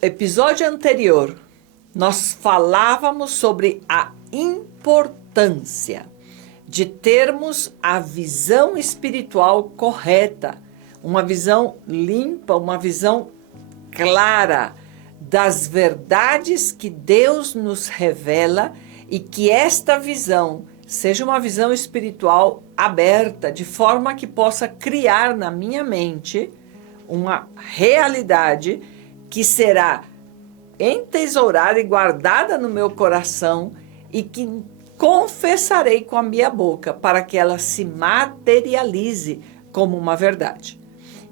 episódio anterior, nós falávamos sobre a importância de termos a visão espiritual correta, uma visão limpa, uma visão clara das verdades que Deus nos revela e que esta visão seja uma visão espiritual aberta, de forma que possa criar na minha mente uma realidade que será entesourada e guardada no meu coração e que confessarei com a minha boca para que ela se materialize como uma verdade.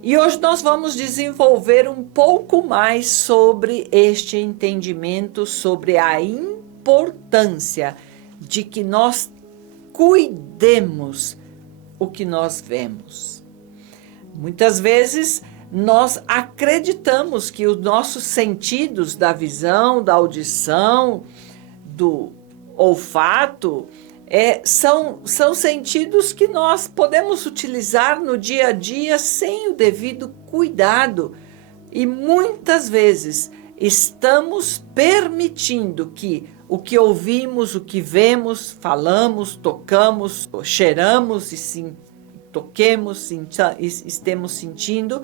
E hoje nós vamos desenvolver um pouco mais sobre este entendimento, sobre a importância de que nós cuidemos o que nós vemos. Muitas vezes nós acreditamos que os nossos sentidos da visão, da audição, do olfato, são sentidos que nós podemos utilizar no dia a dia sem o devido cuidado. E muitas vezes estamos permitindo que o que ouvimos, o que vemos, falamos, tocamos, cheiramos e toquemos, estemos sentindo,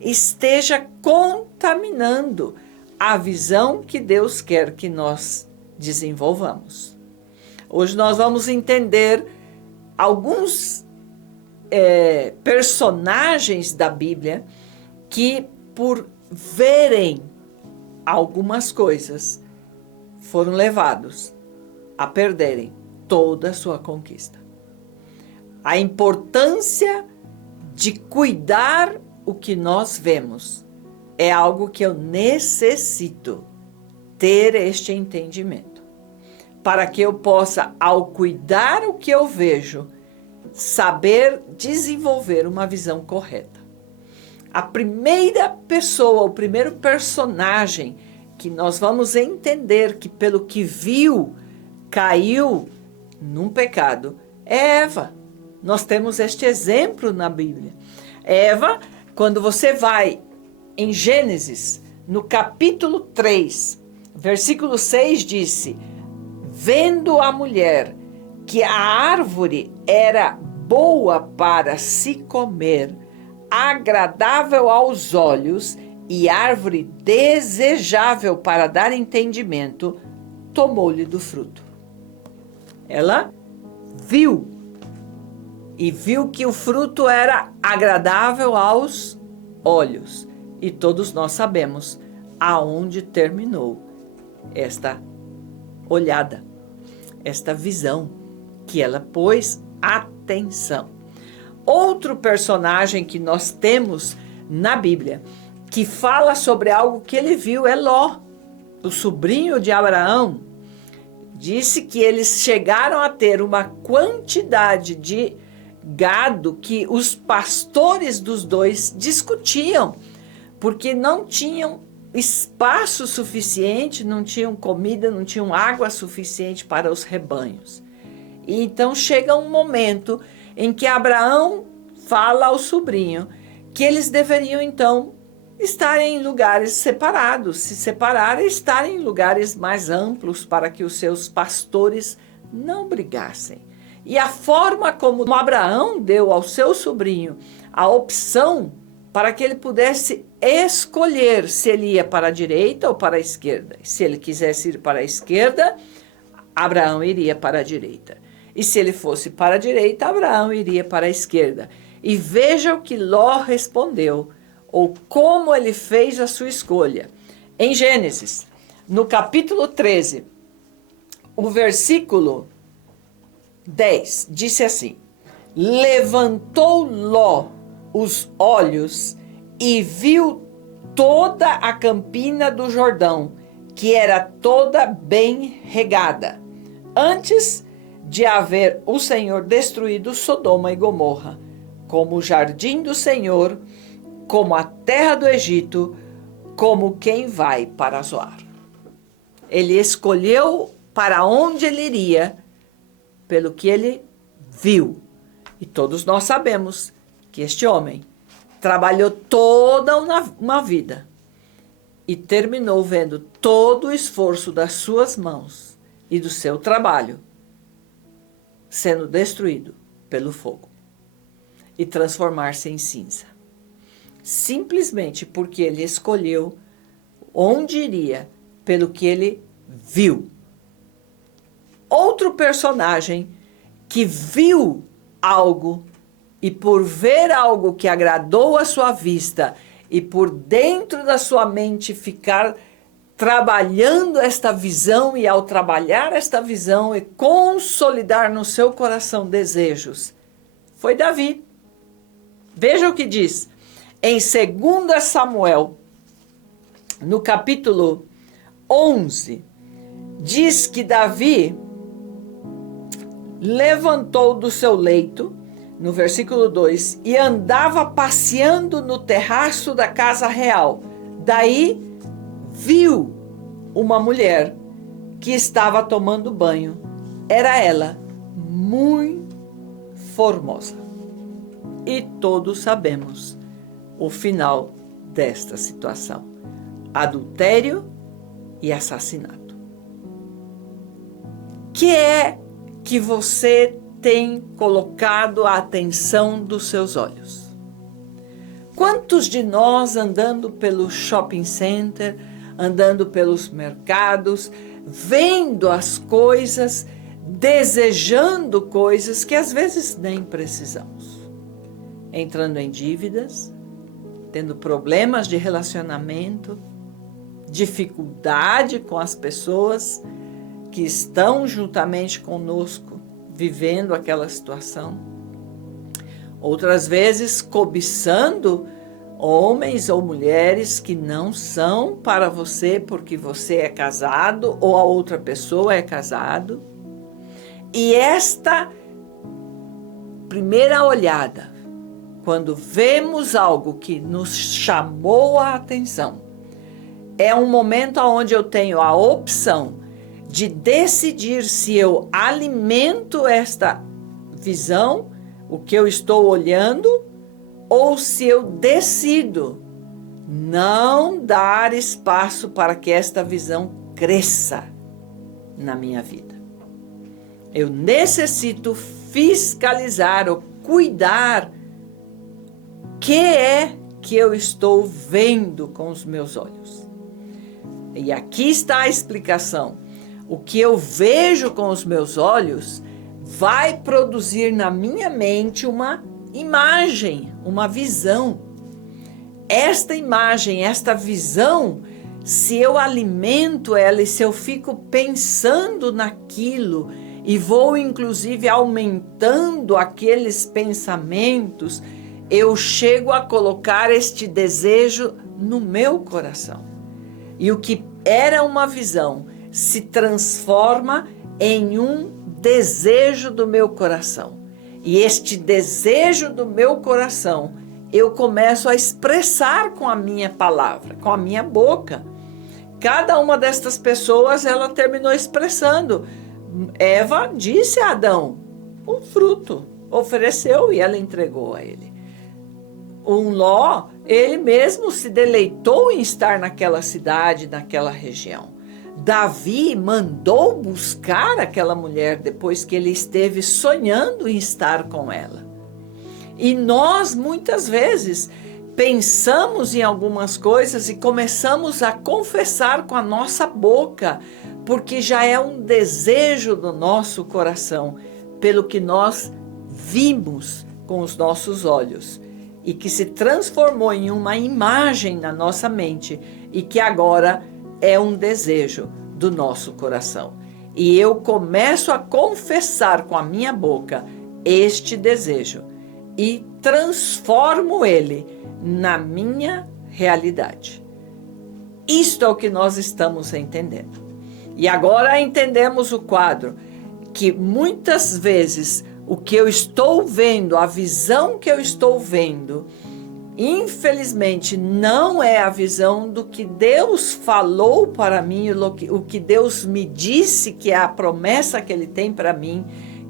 esteja contaminando a visão que Deus quer que nós desenvolvamos. Hoje nós vamos entender alguns personagens da Bíblia que, por verem algumas coisas, foram levados a perderem toda a sua conquista. A importância de cuidar o que nós vemos é algo que eu necessito ter este entendimento, para que eu possa, ao cuidar o que eu vejo, saber desenvolver uma visão correta. A primeira pessoa, o primeiro personagem que nós vamos entender que pelo que viu, caiu num pecado, é Eva. Nós temos este exemplo na Bíblia. Eva, quando você vai em Gênesis, no capítulo 3, versículo 6, disse: vendo a mulher que a árvore era boa para se comer, agradável aos olhos e árvore desejável para dar entendimento, tomou-lhe do fruto. Ela viu, e viu que o fruto era agradável aos olhos. E todos nós sabemos aonde terminou esta olhada, esta visão, que ela pôs atenção. Outro personagem que nós temos na Bíblia, que fala sobre algo que ele viu, é Ló, o sobrinho de Abraão. Disse que eles chegaram a ter uma quantidade de gado que os pastores dos dois discutiam, porque não tinham espaço suficiente, não tinham comida, não tinham água suficiente para os rebanhos. E então chega um momento em que Abraão fala ao sobrinho que eles deveriam então estarem em lugares separados, se separar e estarem em lugares mais amplos para que os seus pastores não brigassem. E a forma como Abraão deu ao seu sobrinho a opção para que ele pudesse escolher se ele ia para a direita ou para a esquerda. Se ele quisesse ir para a esquerda, Abraão iria para a direita. E se ele fosse para a direita, Abraão iria para a esquerda. E veja o que Ló respondeu, ou como ele fez a sua escolha. Em Gênesis, no capítulo 13, o versículo 10, disse assim: levantou Ló os olhos e viu toda a campina do Jordão, que era toda bem regada, antes de haver o Senhor destruído Sodoma e Gomorra, como o jardim do Senhor, como a terra do Egito, como quem vai para Zoar. Ele escolheu para onde ele iria, pelo que ele viu. E todos nós sabemos que este homem trabalhou toda uma vida e terminou vendo todo o esforço das suas mãos e do seu trabalho sendo destruído pelo fogo e transformar-se em cinza. Simplesmente porque ele escolheu onde iria pelo que ele viu. Outro personagem que viu algo e por ver algo que agradou a sua vista e por dentro da sua mente ficar trabalhando esta visão, e ao trabalhar esta visão e consolidar no seu coração desejos, foi Davi. Veja o que diz em 2 Samuel, no capítulo 11, diz que Davi levantou do seu leito, no versículo 2, e andava passeando no terraço da casa real. Daí viu uma mulher que estava tomando banho. Era ela muito formosa. E todos sabemos o final desta situação: adultério e assassinato. Que é que você tem colocado a atenção dos seus olhos? Quantos de nós andando pelo shopping center, andando pelos mercados, vendo as coisas, desejando coisas que às vezes nem precisamos, entrando em dívidas, tendo problemas de relacionamento, dificuldade com as pessoas que estão juntamente conosco vivendo aquela situação. Outras vezes cobiçando homens ou mulheres que não são para você porque você é casado ou a outra pessoa é casado. E esta primeira olhada, quando vemos algo que nos chamou a atenção, é um momento onde eu tenho a opção de decidir se eu alimento esta visão, o que eu estou olhando, ou se eu decido não dar espaço para que esta visão cresça na minha vida. Eu necessito fiscalizar ou cuidar o que é que eu estou vendo com os meus olhos. E aqui está a explicação. O que eu vejo com os meus olhos vai produzir na minha mente uma imagem, uma visão. Esta imagem, esta visão, se eu alimento ela e se eu fico pensando naquilo e vou inclusive aumentando aqueles pensamentos, eu chego a colocar este desejo no meu coração. E o que era uma visão se transforma em um desejo do meu coração. E este desejo do meu coração, eu começo a expressar com a minha palavra, com a minha boca. Cada uma destas pessoas, ela terminou expressando. Eva disse a Adão, um fruto, ofereceu e ela entregou a ele. Ló, ele mesmo se deleitou em estar naquela cidade, naquela região. Davi mandou buscar aquela mulher depois que ele esteve sonhando em estar com ela. E nós, muitas vezes, pensamos em algumas coisas e começamos a confessar com a nossa boca, porque já é um desejo do nosso coração, pelo que nós vimos com os nossos olhos, e que se transformou em uma imagem na nossa mente, e que agora é um desejo do nosso coração. E eu começo a confessar com a minha boca este desejo e transformo ele na minha realidade. Isto é o que nós estamos entendendo. E agora entendemos o quadro, que muitas vezes o que eu estou vendo, a visão que eu estou vendo, infelizmente não é a visão do que Deus falou para mim, o que Deus me disse que é a promessa que Ele tem para mim,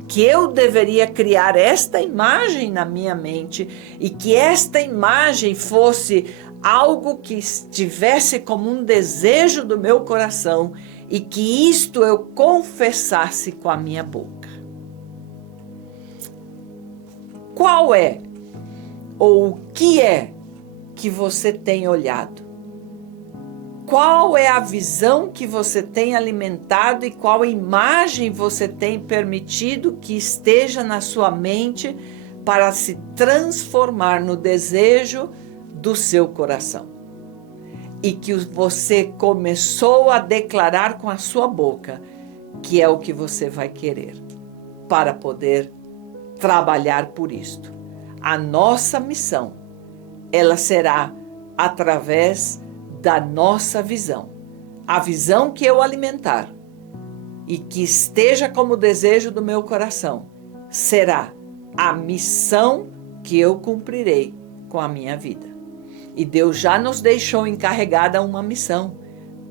que eu deveria criar esta imagem na minha mente e que esta imagem fosse algo que estivesse como um desejo do meu coração e que isto eu confessasse com a minha boca. Qual é ou o que é que você tem olhado? Qual é a visão que você tem alimentado e qual imagem você tem permitido que esteja na sua mente para se transformar no desejo do seu coração? E que você começou a declarar com a sua boca que é o que você vai querer para poder trabalhar por isto. A nossa missão, ela será através da nossa visão. A visão que eu alimentar e que esteja como desejo do meu coração será a missão que eu cumprirei com a minha vida. E Deus já nos deixou encarregada uma missão: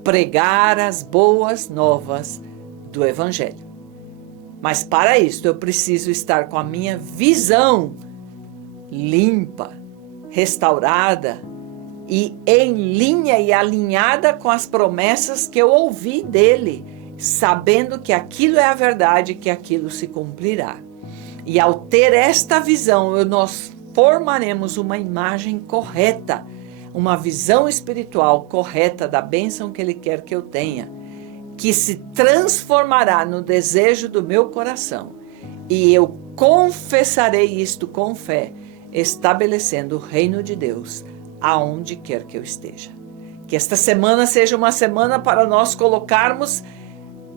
pregar as boas novas do Evangelho. Mas para isso eu preciso estar com a minha visão limpa, restaurada e em linha e alinhada com as promessas que eu ouvi dele, sabendo que aquilo é a verdade, que aquilo se cumprirá. E ao ter esta visão, nós formaremos uma imagem correta, uma visão espiritual correta da bênção que ele quer que eu tenha, que se transformará no desejo do meu coração. E eu confessarei isto com fé, estabelecendo o reino de Deus aonde quer que eu esteja. Que esta semana seja uma semana para nós colocarmos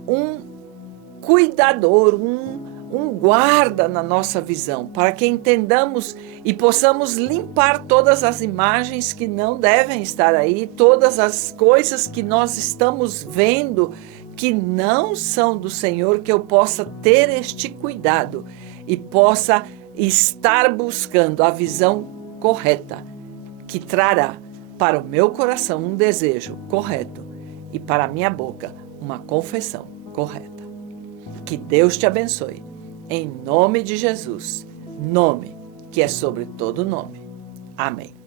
um cuidador, um guarda na nossa visão, para que entendamos e possamos limpar todas as imagens que não devem estar aí, todas as coisas que nós estamos vendo que não são do Senhor, que eu possa ter este cuidado e possa estar buscando a visão correta, que trará para o meu coração um desejo correto e para a minha boca uma confissão correta. Que Deus te abençoe, em nome de Jesus, nome que é sobre todo nome. Amém.